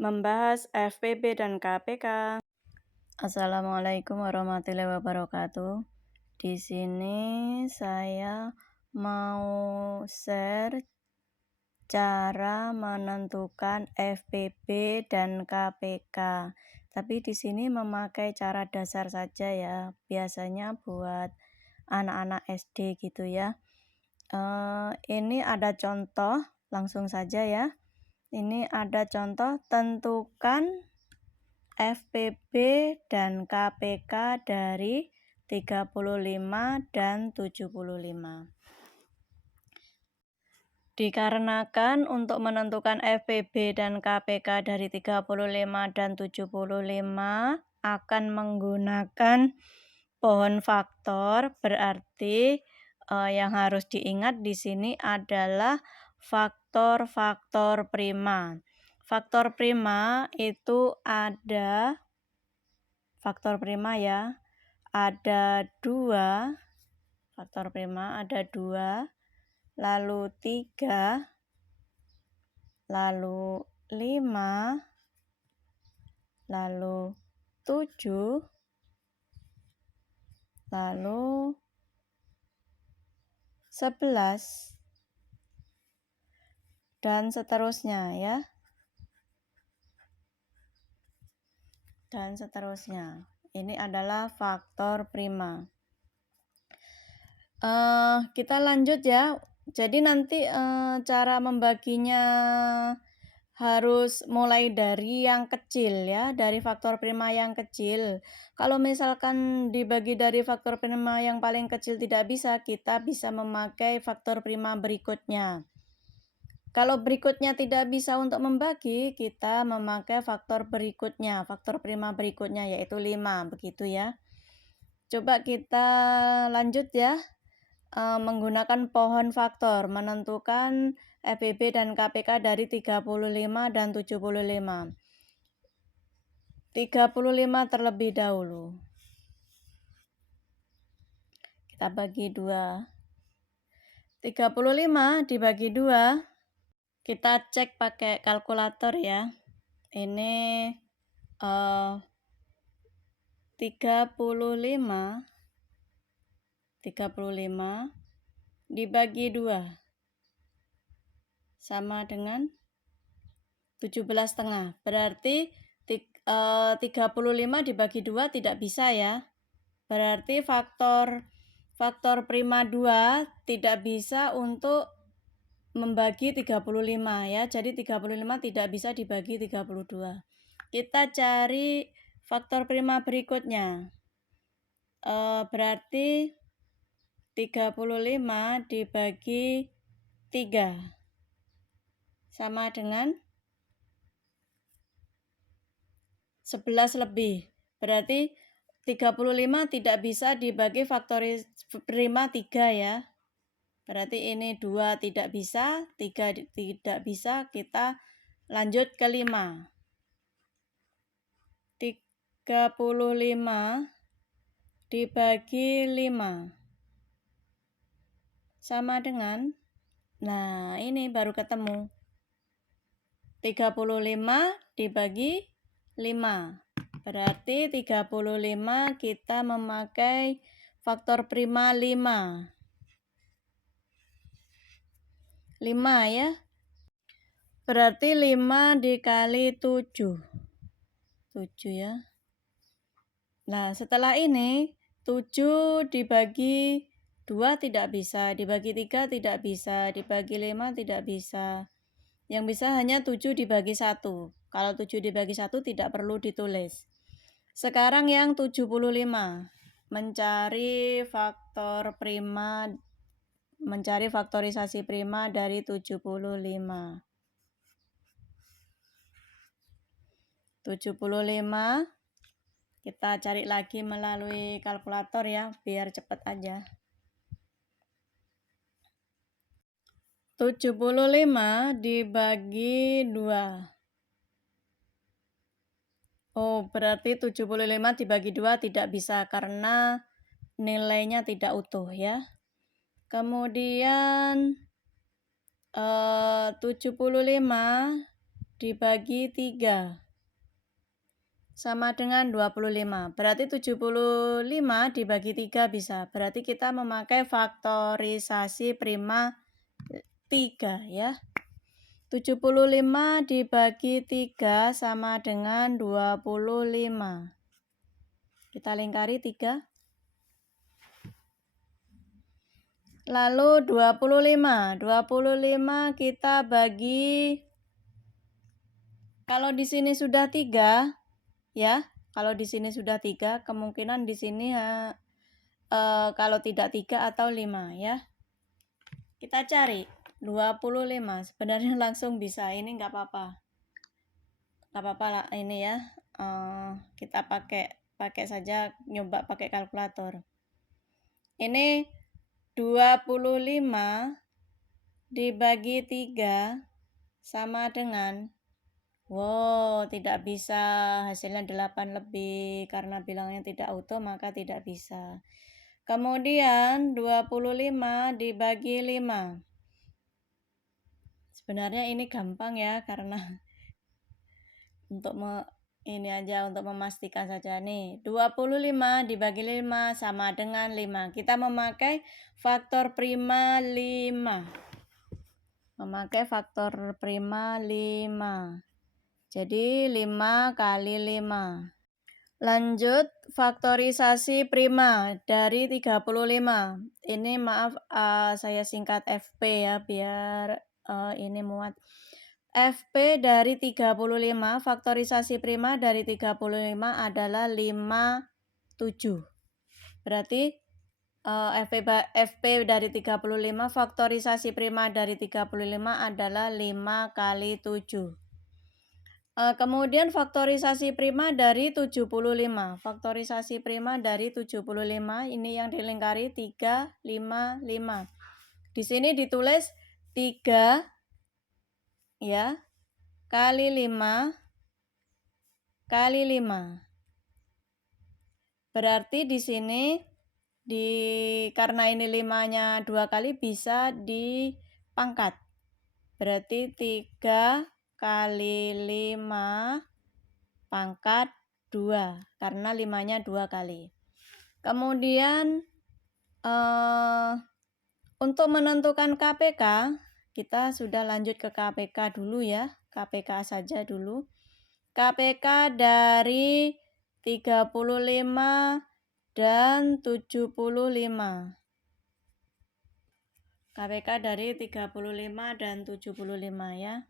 membahas FPB dan KPK. Assalamualaikum warahmatullahi wabarakatuh. Di sini saya mau share cara menentukan FPB dan KPK. Tapi di sini memakai cara dasar saja ya. Biasanya buat anak-anak SD gitu ya. Ini ada contoh, langsung saja ya. Ini ada contoh, tentukan FPB dan KPK dari 35 dan 75. Dikarenakan untuk menentukan FPB dan KPK dari 35 dan 75 akan menggunakan pohon faktor, berarti yang harus diingat di sini adalah faktor-faktor prima. Faktor prima itu ada faktor prima ya. Ada 2. Faktor prima ada 2, lalu 3, lalu 5, lalu 7, lalu 11, dan seterusnya ya. Dan seterusnya. Ini adalah faktor prima. Kita lanjut ya. Jadi nanti cara membaginya harus mulai dari yang kecil ya, dari faktor prima yang kecil. Kalau misalkan dibagi dari faktor prima yang paling kecil tidak bisa, kita bisa memakai faktor prima berikutnya. Kalau berikutnya tidak bisa untuk membagi, kita memakai faktor berikutnya, faktor prima berikutnya yaitu 5, begitu ya. Coba kita lanjut ya, menggunakan pohon faktor, menentukan FPB dan KPK dari 35 dan 75. 35 terlebih dahulu. Kita bagi 2. 35 dibagi 2. Kita cek pakai kalkulator ya. Ini 35 dibagi 2 sama dengan 17,5. Berarti 35 dibagi 2 tidak bisa ya. Berarti faktor prima 2 tidak bisa untuk membagi 35 ya. Jadi 35 tidak bisa dibagi 32. Kita cari faktor prima berikutnya. Berarti 35 dibagi 3 sama dengan 11 lebih. Berarti 35 tidak bisa dibagi faktor prima 3 ya. Berarti ini 2 tidak bisa, 3 tidak bisa, kita lanjut ke 5. 35 dibagi 5 sama dengan, nah ini baru ketemu. 35 dibagi 5. Berarti 35 kita memakai faktor prima 5. 5 ya. Berarti 5 dikali 7. 7 ya. Nah, setelah ini 7 dibagi 2 tidak bisa, dibagi 3 tidak bisa, dibagi 5 tidak bisa. Yang bisa hanya 7 dibagi 1. Kalau 7 dibagi 1 tidak perlu ditulis. Sekarang yang 75. Mencari faktor prima, mencari faktorisasi prima dari 75. 75 kita cari lagi melalui kalkulator ya, biar cepat aja. 75 dibagi 2. Oh, berarti 75 dibagi 2 tidak bisa karena nilainya tidak utuh ya. Kemudian 75 dibagi 3 sama dengan 25. Berarti 75 dibagi 3 bisa. Berarti kita memakai faktorisasi prima 3 ya. 75 dibagi 3 sama dengan 25. Kita lingkari 3. Lalu 25 kita bagi, kalau di sini sudah 3 ya, kalau di sini sudah 3, kemungkinan di sini kalau tidak 3 atau 5 ya. Kita cari 25, sebenarnya langsung bisa, ini nggak apa-apa. Nggak apa-apa lah ini ya. Kita pakai saja, nyoba pakai kalkulator. Ini 25 dibagi 3 sama dengan, wow, tidak bisa, hasilnya 8 lebih, karena bilangnya tidak auto maka tidak bisa. Kemudian 25 dibagi 5. Sebenarnya ini gampang ya, karena untuk untuk memastikan saja nih. 25 dibagi 5 sama dengan 5. Kita memakai faktor prima 5. Memakai faktor prima 5. Jadi 5 kali 5. Lanjut faktorisasi prima dari 35. Ini maaf saya singkat FP ya biar ini muat. FP dari 35, faktorisasi prima dari 35 adalah 57. Berarti FP dari 35, faktorisasi prima dari 35 adalah 5 kali 7. Kemudian faktorisasi prima dari 75. Faktorisasi prima dari 75 ini yang dilingkari 3, 5, 5. Di sini ditulis 3 ya, kali 5 kali 5. Berarti di sini karena ini 5-nya 2 kali bisa dipangkat. Berarti 3 kali 5 pangkat 2 karena 5-nya 2 kali. Kemudian untuk menentukan KPK, kita sudah lanjut ke KPK dulu ya. KPK saja dulu. KPK dari 35 dan 75. KPK dari 35 dan 75 ya.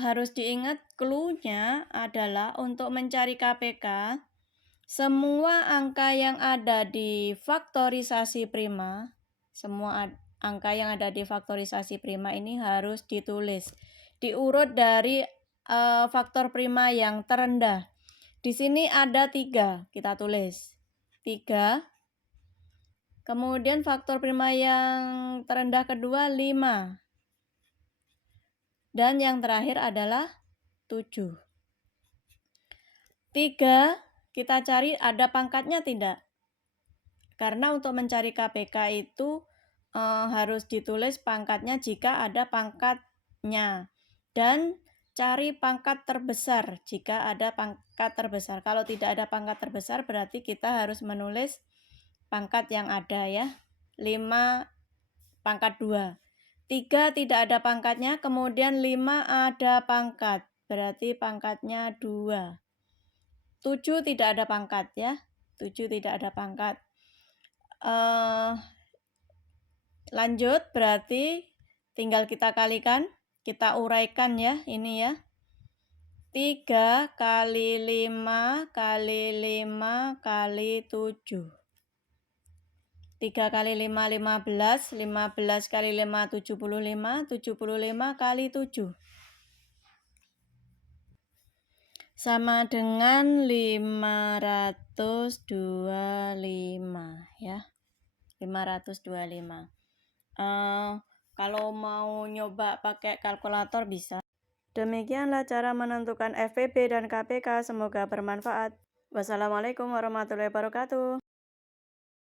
Harus diingat clue-nya adalah untuk mencari KPK, semua angka yang ada di faktorisasi prima, angka yang ada di faktorisasi prima ini harus ditulis. Diurut dari faktor prima yang terendah. Di sini ada 3, kita tulis 3. Kemudian faktor prima yang terendah kedua 5. Dan yang terakhir adalah 7. 3, kita cari ada pangkatnya tidak? Karena untuk mencari KPK itu harus ditulis pangkatnya jika ada pangkatnya. Dan cari pangkat terbesar jika ada pangkat terbesar. Kalau tidak ada pangkat terbesar berarti kita harus menulis pangkat yang ada ya. 5 pangkat 2. 3 tidak ada pangkatnya, kemudian 5 ada pangkat, berarti pangkatnya 2. 7 tidak ada pangkat ya, 7 tidak ada pangkat. Lanjut, berarti tinggal kita kalikan, kita uraikan ya, ini ya. 3 kali 5 kali 5 kali 7. 3 kali 5, 15. 15 kali 5, 75. 75 kali 7. Sama dengan 525 ya. 525. Kalau mau nyoba pakai kalkulator bisa. Demikianlah cara menentukan FPP dan KPK. Semoga bermanfaat. Wassalamualaikum warahmatullahi wabarakatuh.